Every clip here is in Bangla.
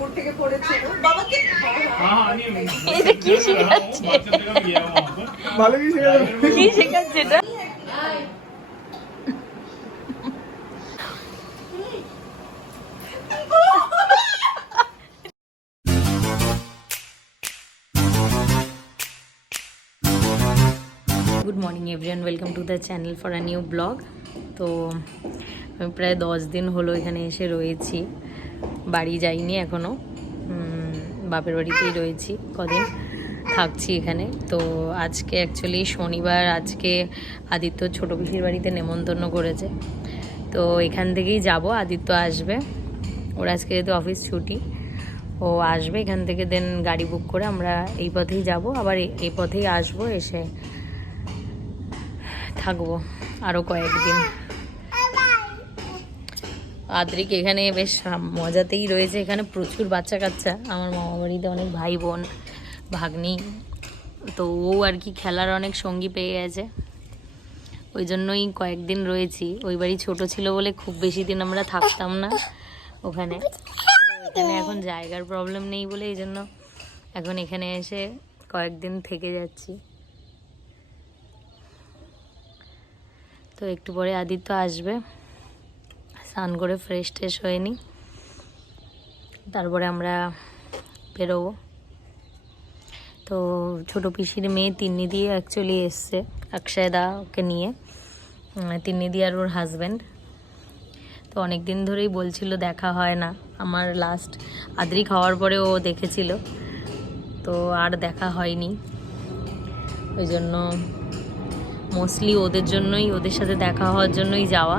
রায়পুর থেকে পড়েছে বাবাকে এটা কি শেখাচ্ছে? ভালো কি শেখাচ্ছে? কি শেখাচ্ছে এটা? Good morning everyone, welcome to the channel for a new blog. তো আমি প্রায় 10 দিন হলো এখানে এসে রয়েছি, বাড়ি যাইনি এখনও, বাপের বাড়িতেই রয়েছি, কদিন থাকছি এখানে। তো আজকে অ্যাকচুয়ালি শনিবার, আজকে আদিত্য ছোটো পিসির বাড়িতে নেমন্তন্ন করেছে, তো এখান থেকেই যাব। আদিত্য আসবে, ওর আজকে যেহেতু অফিস ছুটি, ও আসবে এখান থেকে, দেন গাড়ি বুক করে আমরা এই পথেই যাব, আবার এই পথেই আসবো, এসে থাকবো আরও কয়েকদিন। আদ্রিক এখানে বেশ মজাতেই রয়েছে, এখানে প্রচুর বাচ্চা কাচ্চা, আমার মামা বাড়িতে অনেক ভাই বোন ভাগ্নি, তো ও আর কি খেলার অনেক সঙ্গী পেয়ে গেছে, ওই জন্যই কয়েকদিন রয়েছি। ওই বাড়ি ছোটো ছিল বলে খুব বেশি দিন আমরা থাকতাম না ওখানে, এখানে এখন জায়গার প্রবলেম নেই বলে এই জন্য এখন এখানে এসে কয়েকদিন থেকে যাচ্ছি। তো একটু পরে আদিত্য আসবে, স্নান করে ফ্রেশ ট্রেশ হয়ে নিই, তারপরে আমরা বেরোবো। তো ছোটো পিসির মেয়ে তিন্নিদি অ্যাকচুয়ালি এসছে অক্ষয়দাকে নিয়ে, তিন্নিদি আর ওর হাজব্যান্ড। তো অনেক দিন ধরেই বলছিল দেখা হয় না, আমার লাস্ট আদ্রি খাওয়ার পরে ও দেখেছিল, তো আর দেখা হয়নি, ওই জন্য মোস্টলি ওদের জন্যই, ওদের সাথে দেখা হওয়ার জন্যই যাওয়া।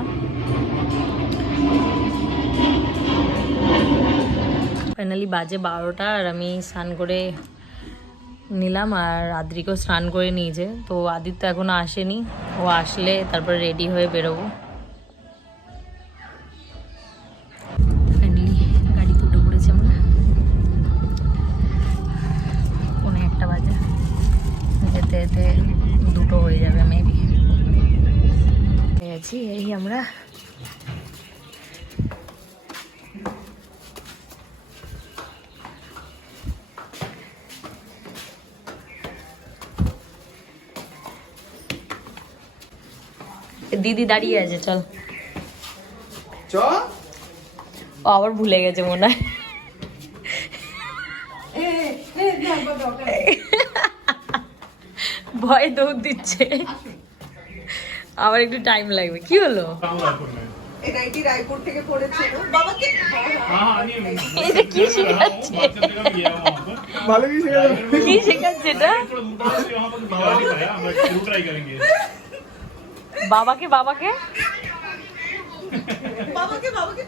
ফাইনালি বাজে 12টা, আর আমি স্নান করে নিলাম, আর আদ্রিকেও স্নান করে নিয়েছে। তো আদিত্য এখনও আসেনি, ও আসলে তারপর রেডি হয়ে বেরোবো। ফাইনালি গাড়িতে উঠে পড়েছি আমরা, 1:45 বাজে, যেতে যেতে 2টো হয়ে যাবে মেবি। গেছি এই আমরা, দিদি দাঁড়িয়ে আছে, চল চ। ও আবার ভুলে গেছে মনে হয়, ভয় দৌড় দিচ্ছে, আবার একটু টাইম লাগবে। কি হলো? রায়পুর থেকে পড়েছে বাবাকে এটা কি শেখাচ্ছে? ভালো কি শেখাচ্ছে? কি শেখাচ্ছে এটা? বাবাকে বাবাকে বাবাকে বাবাকে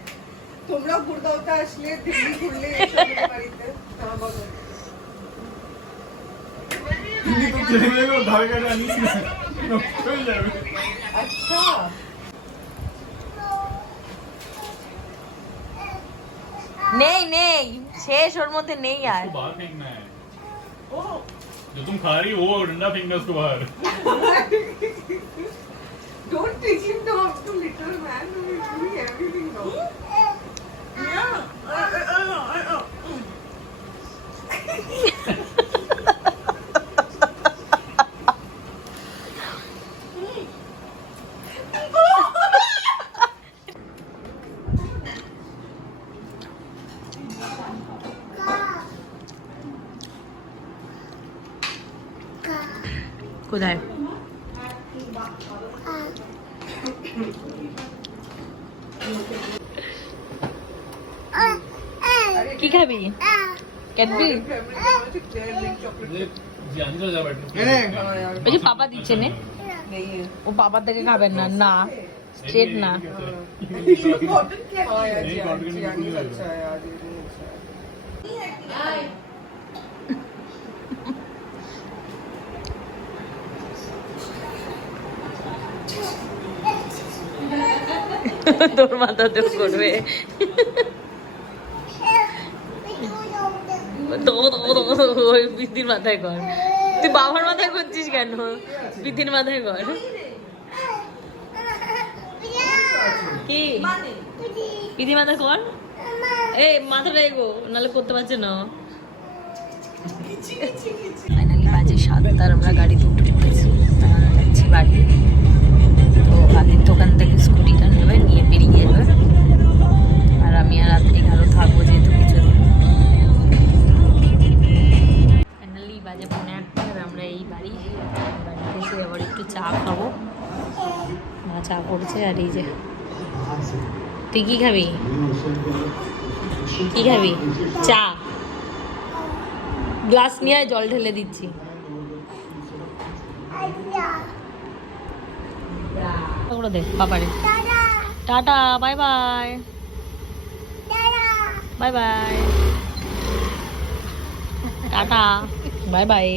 তোমরা গুড়গাঁওতে আসলে, দিল্লি ঘুরলে বাড়িতে বলো। আচ্ছা নেই নেই, শেষ, ওর মধ্যে নেই আর। बाहर फेंकना है, जो तुम खा रही हो वो डंडा फेंकना उसको बाहर। Don't teach him to have to little man who is doing everything now. Yeah. কোথায়? কি খাবি? ক্যাডবি? अंदर जा बैठ। ওই যে পাপা দিচ্ছে নে, ও পাপার থেকে খাবেন না, না স্ট্রেট না। कॉटन क्या है यार, जियानी अच्छा है यार, ये नहीं अच्छा है। তোর মাথাতেও করবে, ওই পিতির মাথায় কর। তুই বাবার মাথায় করছিস কেন? পিতির মাথায় কর। কি পিতি মাথায় কর। এই মাথাটা এগো নাহলে করতে পারছে না। ফাইনালি বাজে 7টা, আমরা গাড়িতে উঠে পড়েছি, যাচ্ছি বাড়ি। তো আদিত্য ওখান থেকে স্কুটিটা নেবে, নিয়ে বেরিয়ে যাবে। আর আমি আর রাত 11 থাকবো যেহেতু কিছুদিন। ফাইনালি বাজে 8:30, আর আমরা এই বাড়িতে এসে আবার একটু চা খাবো। মা চা করছে। আর এই যে তুই কি খাবি? কি খাবি? চা। গ্লাস নিয়ে আয়, জল ঢেলে দিচ্ছি। ওগুলো দে বাবারে। Tata, bye bye. Bye bye, tata, bye bye.